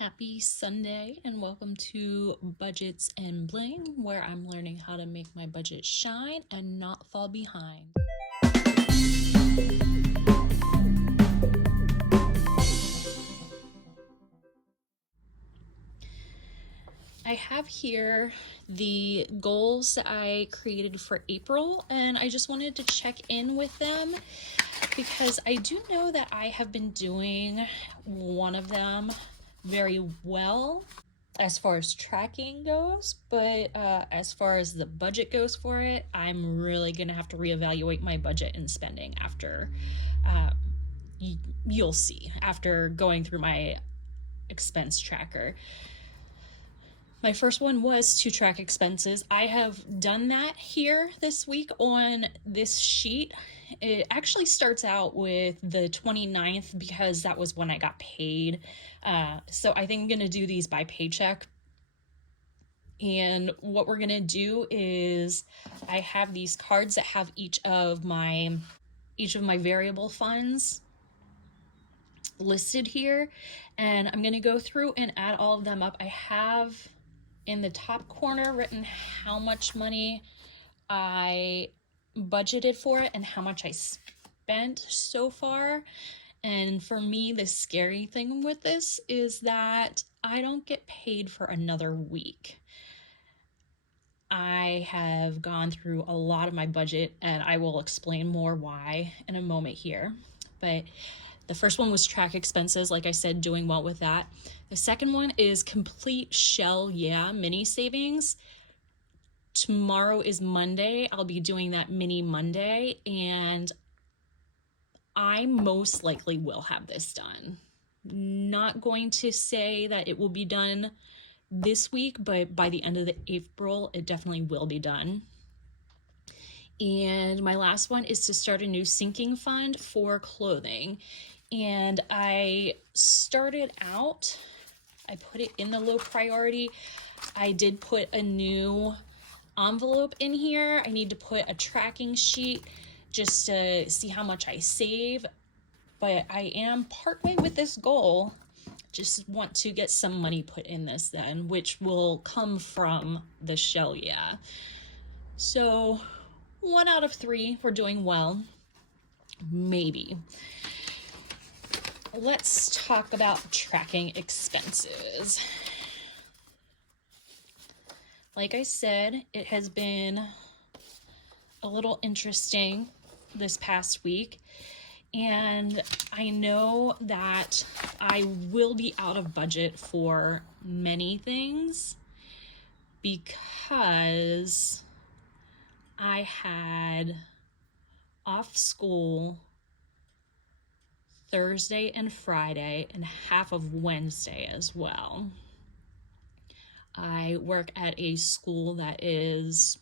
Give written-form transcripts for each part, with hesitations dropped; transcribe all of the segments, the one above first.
Happy Sunday and welcome to Budgets and Bling, where I'm learning how to make my budget shine and not fall behind. I have here the goals that I created for April, and I just wanted to check in with them because I do know that I have been doing one of them very well as far as tracking goes, but as far as the budget goes for it, I'm really gonna have to reevaluate my budget and spending after you'll see after going through my expense tracker. My first one was to track expenses. I have done that here this week on this sheet. It actually starts out with the 29th because that was when I got paid. So I think I'm going to do these by paycheck. And what we're going to do is I have these cards that have each of my variable funds listed here, and I'm going to go through and add all of them up. I have in the top corner written how much money I budgeted for it and how much I spent so far. And for me, the scary thing with this is that I don't get paid for another week. I have gone through a lot of my budget, and I will explain more why in a moment here. But the first one was track expenses, like I said, doing well with that. The second one is complete Shell Yeah mini savings. Tomorrow is Monday. I'll be doing that mini Monday, and I most likely will have this done. Not going to say that it will be done this week, but by the end of the April, it definitely will be done. And my last one is to start a new sinking fund for clothing. And I started out, I put it in the low priority. I did put a new envelope in here. I need to put a tracking sheet just to see how much I save. But I am partway with this goal. Just want to get some money put in this then, which will come from the Shell Yeah. So 1 out of 3, we're doing well. Maybe. Let's talk about tracking expenses. Like I said, it has been a little interesting this past week, and I know that I will be out of budget for many things because I had off school Thursday and Friday and half of Wednesday as well. I work at a school that is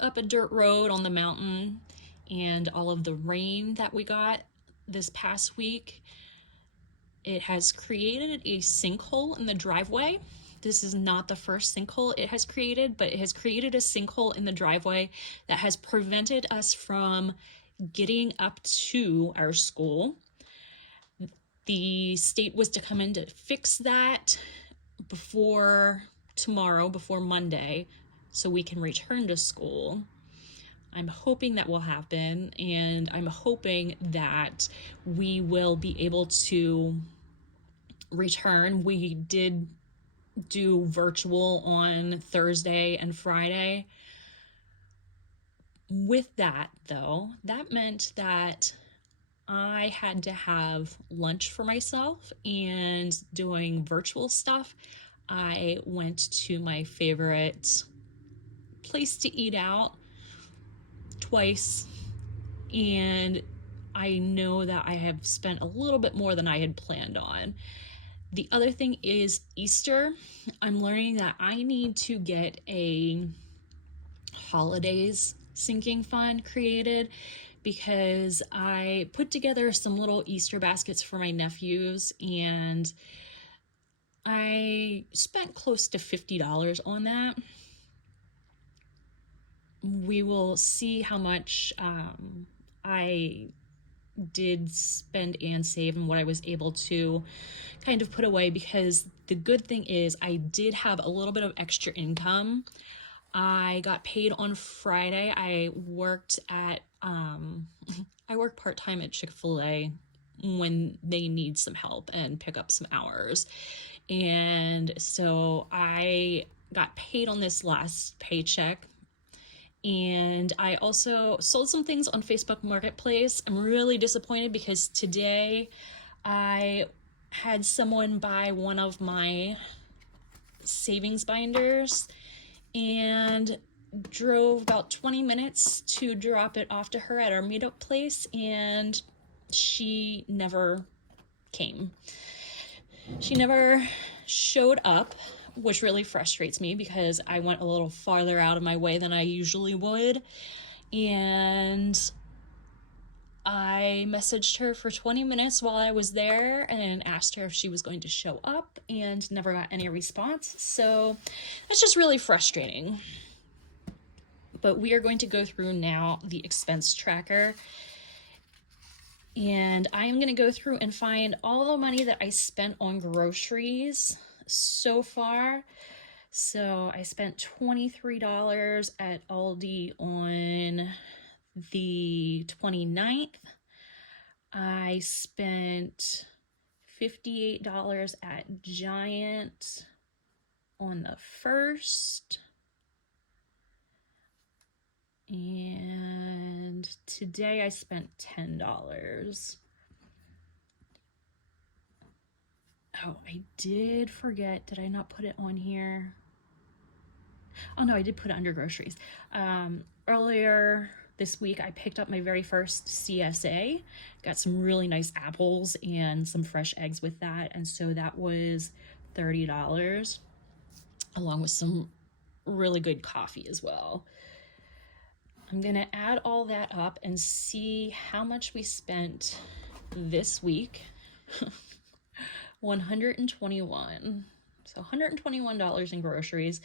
up a dirt road on the mountain, and all of the rain that we got this past week, it has created a sinkhole in the driveway. This is not the first sinkhole it has created, but it has created a sinkhole in the driveway that has prevented us from getting up to our school. The state was to come in to fix that before tomorrow, before Monday, so we can return to school. I'm hoping that will happen, and I'm hoping that we will be able to return. We did do virtual on Thursday and Friday. With that, though, that meant that I had to have lunch for myself, and doing virtual stuff, I went to my favorite place to eat out twice, and I know that I have spent a little bit more than I had planned on. The other thing is Easter. I'm learning that I need to get a holidays sinking fund created because I put together some little Easter baskets for my nephews, and I spent close to $50 on that. We will see how much I did spend and save and what I was able to kind of put away, because the good thing is I did have a little bit of extra income. I got paid on Friday. I worked at I work part-time at Chick-fil-A when they need some help and pick up some hours. And so I got paid on this last paycheck. And I also sold some things on Facebook Marketplace. I'm really disappointed because today I had someone buy one of my savings binders and drove about 20 minutes to drop it off to her at our meetup place, and she never came. She never showed up, which really frustrates me because I went a little farther out of my way than I usually would. And I messaged her for 20 minutes while I was there and asked her if she was going to show up, and never got any response. So that's just really frustrating. But we are going to go through now the expense tracker. And I'm going to go through and find all the money that I spent on groceries so far. So I spent $23 at Aldi on the 29th. I spent $58 at Giant on the 1st. And today I spent $10. Oh, I did forget. Did I not put it on here? Oh no, I did put it under groceries. Earlier this week, I picked up my very first CSA. Got some really nice apples and some fresh eggs with that. And so that was $30, along with some really good coffee as well. I'm gonna add all that up and see how much we spent this week. 121. So $121 in groceries.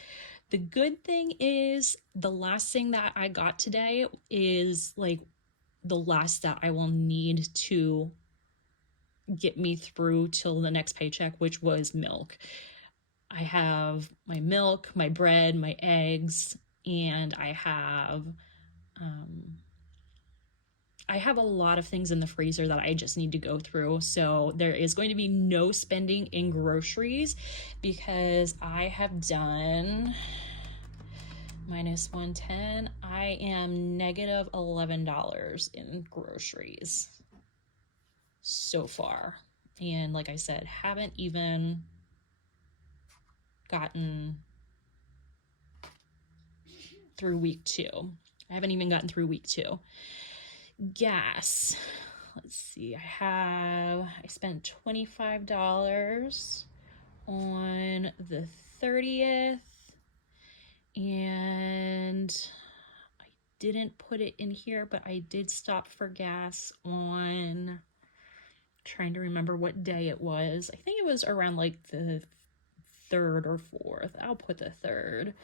The good thing is the last thing that I got today is like the last that I will need to get me through till the next paycheck, which was milk. I have my milk, my bread, my eggs, and I have a lot of things in the freezer that I just need to go through. So there is going to be no spending in groceries because I have done minus 110. I am negative $11 in groceries so far. And like I said, haven't even gotten through week 2. I haven't even gotten through week 2. Gas. Let's see. I spent $25 on the 30th, and I didn't put it in here, but I did stop for gas on, trying to remember what day it was. I think it was around like the 3rd or 4th. I'll put the 3rd.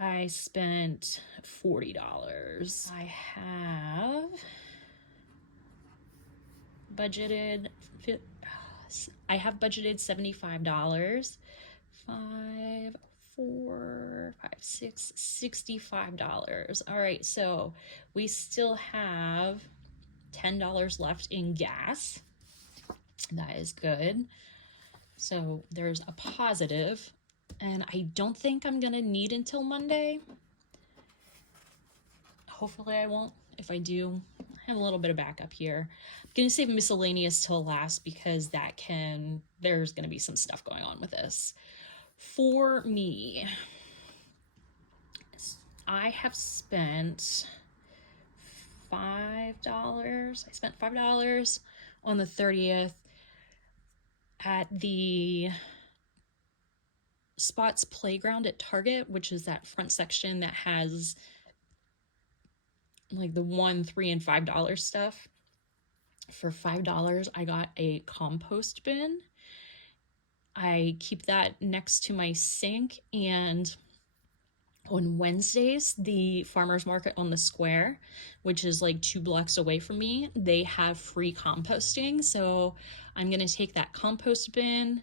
I spent $40. I have budgeted $75. 5, 4, 5, 6, $65. All right, so we still have $10 left in gas. That is good. So there's a positive. And I don't think I'm gonna need until Monday. Hopefully I won't. If I do, I have a little bit of backup here. I'm gonna save miscellaneous till last because there's gonna be some stuff going on with this. For me, I have spent $5. I spent $5 on the 30th at the Spots Playground at Target, which is that front section that has like the $1, $3, and $5 stuff. For $5, I got a compost bin. I keep that next to my sink, and On Wednesdays, the farmers market on the square, which is like 2 blocks away from me, they have free composting. So I'm going to take that compost bin.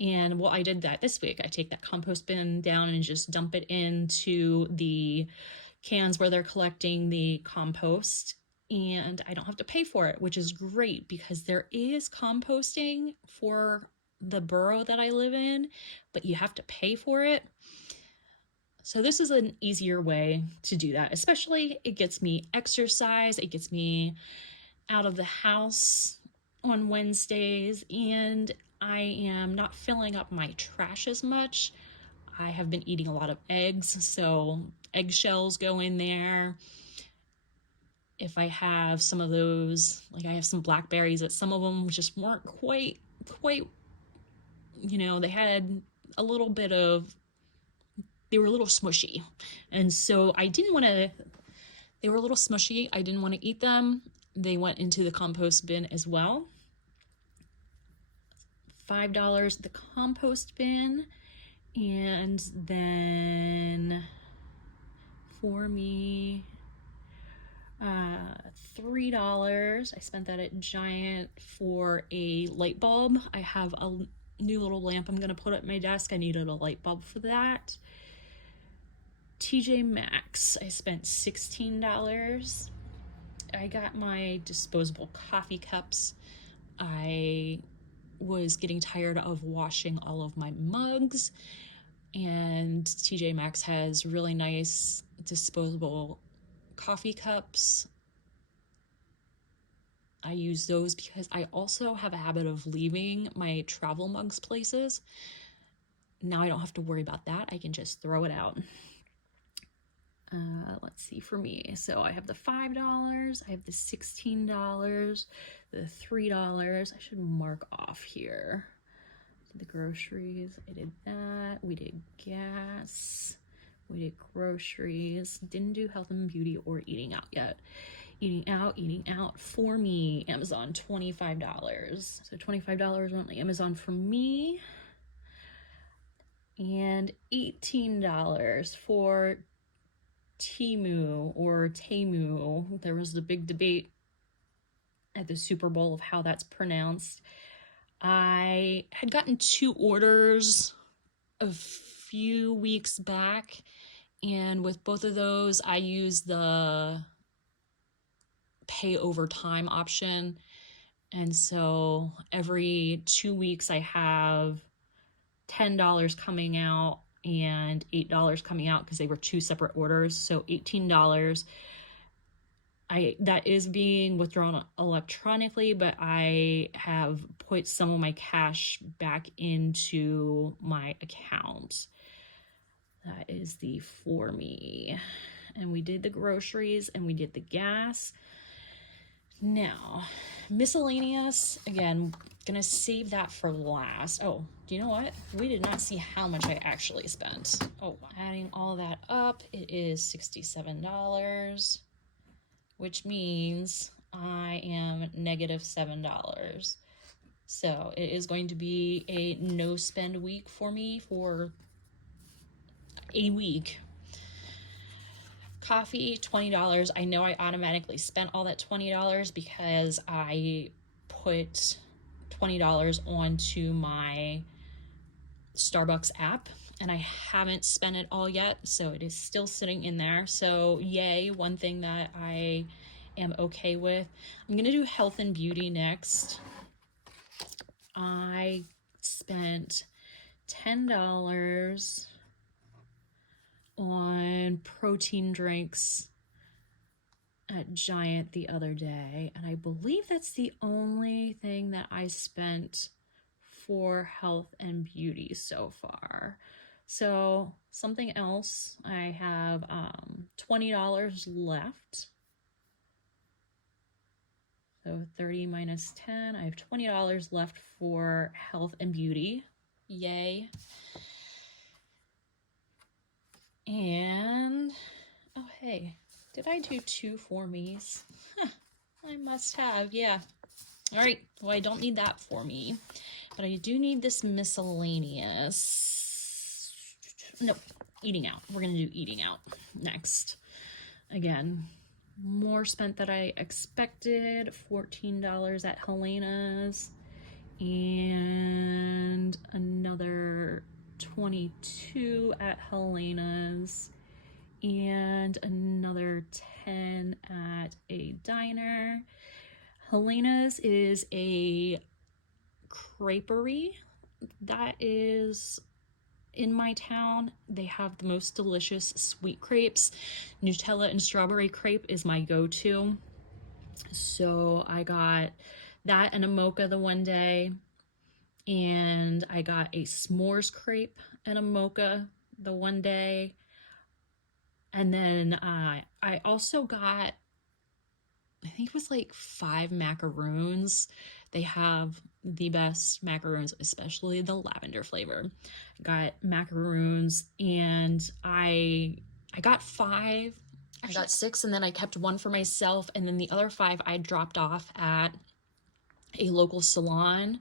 And well, I did that this week. I take that compost bin down and just dump it into the cans where they're collecting the compost. And I don't have to pay for it, which is great because there is composting for the borough that I live in, but you have to pay for it. So this is an easier way to do that, especially it gets me exercise, it gets me out of the house on Wednesdays, and I am not filling up my trash as much. I have been eating a lot of eggs, so eggshells go in there. If I have some of those, like I have some blackberries that some of them just weren't quite, they had a little bit of, they were a little smushy. And so they were a little smushy. I didn't want to eat them. They went into the compost bin as well. $5 the compost bin. And then for me, $3. I spent that at Giant for a light bulb. I have a new little lamp I'm going to put at my desk. I needed a light bulb for that. TJ Maxx, I spent $16. I got my disposable coffee cups. I was getting tired of washing all of my mugs, and TJ Maxx has really nice disposable coffee cups. I use those because I also have a habit of leaving my travel mugs places. Now I don't have to worry about that. I can just throw it out. Let's see, for me, so I have the $5, I have the $16, the $3. I should mark off here. The groceries, I did that. We did gas, we did groceries. Didn't do health and beauty or eating out yet. Eating out for me, Amazon, $25. So $25 on Amazon for me, and $18 for Temu or Temu. There was the big debate at the Super Bowl of how that's pronounced. I had gotten 2 orders a few weeks back, and with both of those, I used the pay over time option. And so every 2 weeks, I have $10 coming out and $8 coming out because they were 2 separate orders. So $18. That is being withdrawn electronically, but I have put some of my cash back into my account. That is the for me. And we did the groceries and we did the gas. Now, miscellaneous, again, gonna save that for last. Oh, do you know what? We did not see how much I actually spent. Oh, adding all that up, it is $67, which means I am negative $7. So it is going to be a no spend week for me for a week. Coffee, $20. I know I automatically spent all that $20 because I put $20 onto my Starbucks app, and I haven't spent it all yet, so it is still sitting in there. So yay, one thing that I am okay with. I'm gonna do health and beauty next. I spent $10 on protein drinks at Giant the other day, and I believe that's the only thing that I spent for health and beauty so far. So something else, I have $20 left. So 30 minus 10, I have $20 left for health and beauty. Yay. And, oh hey, did I do 2 for me's? Huh, I must have, yeah. All right, well, I don't need that for me, but I do need this miscellaneous. Nope, eating out. We're going to do eating out next. Again, more spent than I expected. $14 at Helena's and another 22 at Helena's and another 10 at a diner. Helena's is a creperie that is in my town. They have the most delicious sweet crepes. Nutella and strawberry crepe is my go-to. So I got that and a mocha the one day, and I got a s'mores crepe and a mocha the one day. And then I also got, I think it was like 5 macaroons. They have the best macaroons, especially the lavender flavor. I got macaroons, and I got 5. I got 6, and then I kept 1 for myself, and then the other 5 I dropped off at a local salon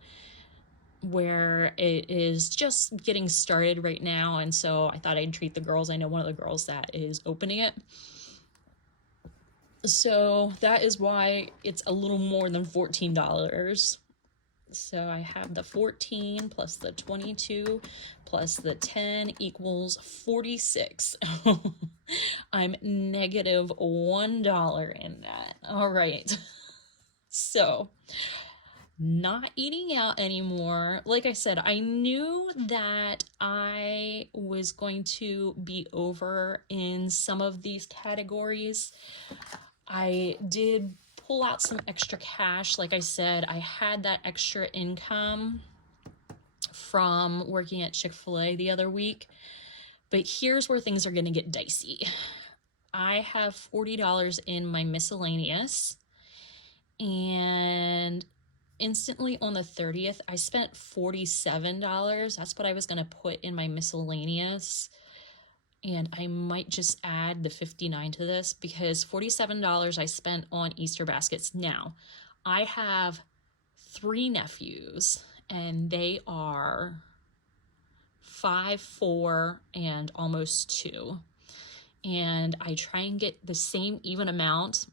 where it is just getting started right now, and so I thought I'd treat the girls. I know one of the girls that is opening it. So that is why it's a little more than $14. So I have the 14 plus the 22 plus the 10 equals 46. I'm negative $1 in that. All right. So not eating out anymore. Like I said, I knew that I was going to be over in some of these categories. I did pull out some extra cash. Like I said, I had that extra income from working at Chick-fil-A the other week. But here's where things are going to get dicey. I have $40 in my miscellaneous, and instantly on the 30th, I spent $47. That's what I was going to put in my miscellaneous. And I might just add the $59 to this, because $47 I spent on Easter baskets. Now, I have 3 nephews, and they are 5, 4, and almost 2. And I try and get the same even amount.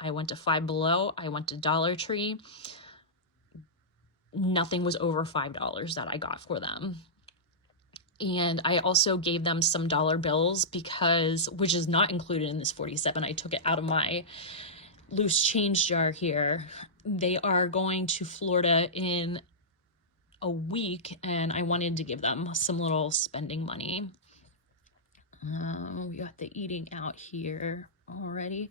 I went to Five Below. I went to Dollar Tree. Nothing was over $5 that I got for them. And I also gave them some dollar bills, because, which is not included in this 47. I took it out of my loose change jar here. They are going to Florida in a week, and I wanted to give them some little spending money. We got the eating out here already.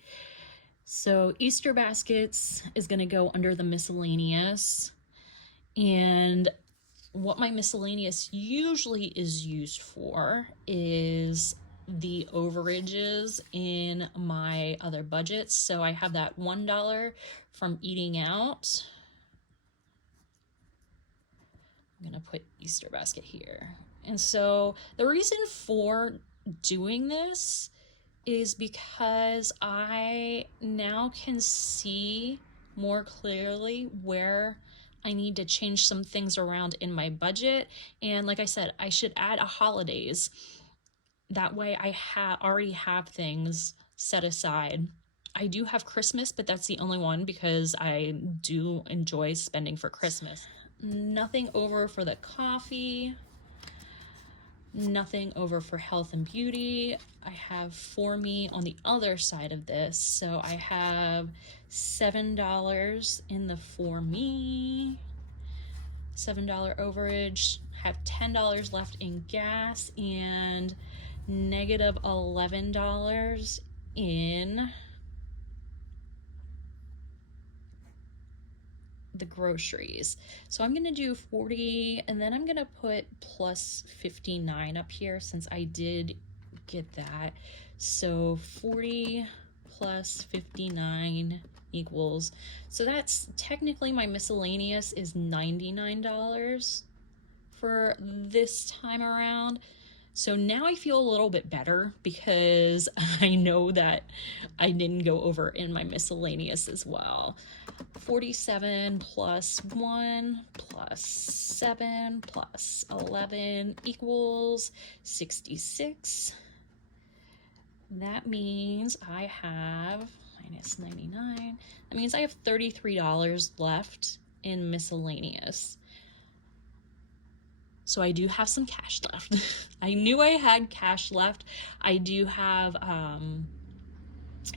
So Easter baskets is going to go under the miscellaneous. And what my miscellaneous usually is used for is the overages in my other budgets. So I have that $1 from eating out. I'm going to put Easter basket here. And so the reason for doing this is because I now can see more clearly where I need to change some things around in my budget. And like I said, I should add a holidays. That way I already have things set aside. I do have Christmas, but that's the only one because I do enjoy spending for Christmas. Nothing over for the coffee. Nothing over for health and beauty. I have For Me on the other side of this. So I have $7 in the For Me. $7 overage. Have $10 left in gas and negative $11 in the groceries. So I'm going to do 40, and then I'm going to put plus 59 up here since I did get that. So 40 plus 59 equals, so that's technically my miscellaneous is $99 for this time around. So now I feel a little bit better because I know that I didn't go over in my miscellaneous as well. 47 plus 1 plus 7 plus 11 equals 66. that means I have minus 99. That means I have $33 left in miscellaneous. So I do have some cash left. I knew I had cash left. I do have,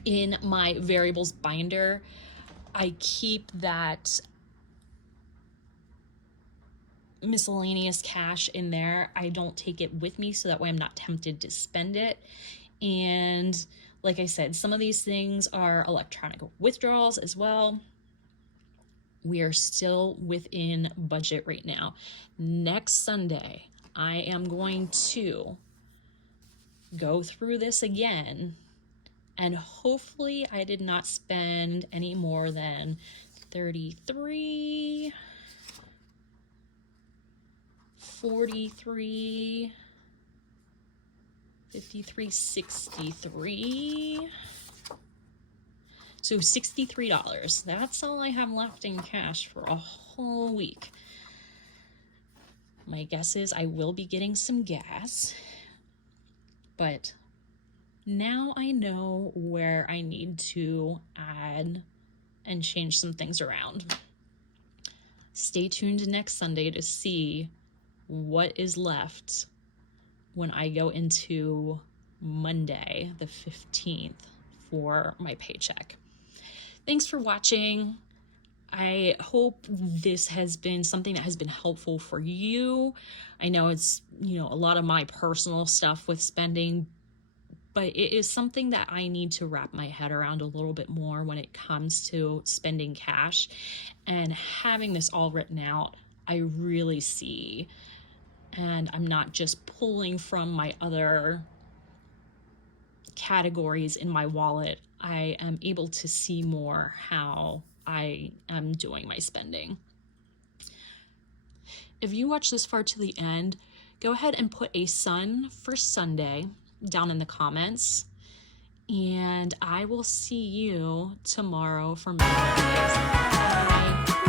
in my variables binder, I keep that miscellaneous cash in there. I don't take it with me so that way I'm not tempted to spend it. And like I said, some of these things are electronic withdrawals as well. We are still within budget right now. Next Sunday, I am going to go through this again, and hopefully I did not spend any more than 33, 43, 53, 63. So $63. That's all I have left in cash for a whole week. My guess is I will be getting some gas, but now I know where I need to add and change some things around. Stay tuned next Sunday to see what is left when I go into Monday, the 15th, for my paycheck. Thanks for watching. I hope this has been something that has been helpful for you. I know it's, a lot of my personal stuff with spending, but it is something that I need to wrap my head around a little bit more when it comes to spending cash. And having this all written out, I really see. And I'm not just pulling from my other categories in my wallet. I am able to see more how I am doing my spending. If you watch this far to the end, go ahead and put a sun for Sunday down in the comments, and I will see you tomorrow for Monday. Bye.